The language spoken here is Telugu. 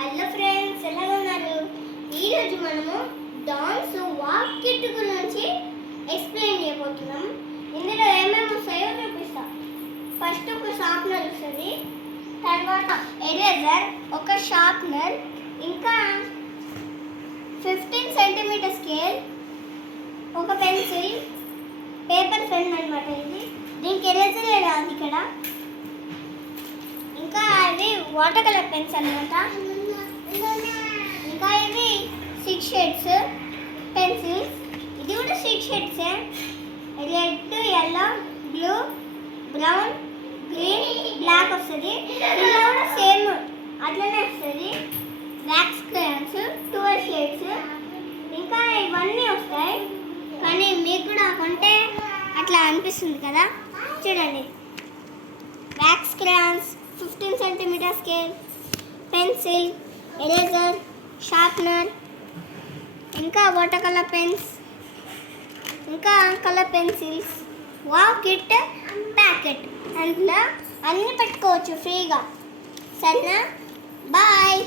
హలో ఫ్రెండ్స్, ఎలా ఉన్నారు? ఈరోజు మనము డాన్స్ వాక్ కిట్ గురించి ఎక్స్ప్లెయిన్ చేయబోతున్నాం. ఇందులో ఏమేమి వస్తాయో చూపిస్తా. ఫస్ట్ ఒక షార్ప్నర్ వస్తుంది, తర్వాత ఎరేజర్, ఒక షార్ప్నర్, ఇంకా 15 సెంటీమీటర్ స్కేల్, ఒక పెన్సిల్, పేపర్ పెన్ అనమాట. ఇది దీనికి ఎరేజర్ రాదు ఇక్కడ. ఇంకా ఇవి వాటర్ కలర్ పెన్స్ అనమాట. ఇంకా ఇవి 6 షేడ్స్ పెన్సిల్స్. ఇది కూడా 6 shades, red, yellow, blue, brown, green, black వస్తుంది. ఇందులో కూడా సేమ్ అట్లనే వస్తుంది. Wax crayons 12 shades. ఇంకా ఇవన్నీ వస్తాయి, కానీ మీకు కూడా కొంటే అట్లా అనిపిస్తుంది కదా. చూడండి, wax crayons, 15 centimetre scale, pencil, eraser, sharpener, ఇంకా వాటర్ కలర్ పెన్స్, ఇంకా colour pencils, wow kit packet. అందులో అన్నీ పెట్టుకోవచ్చు ఫ్రీగా. సరేనా? బాయ్.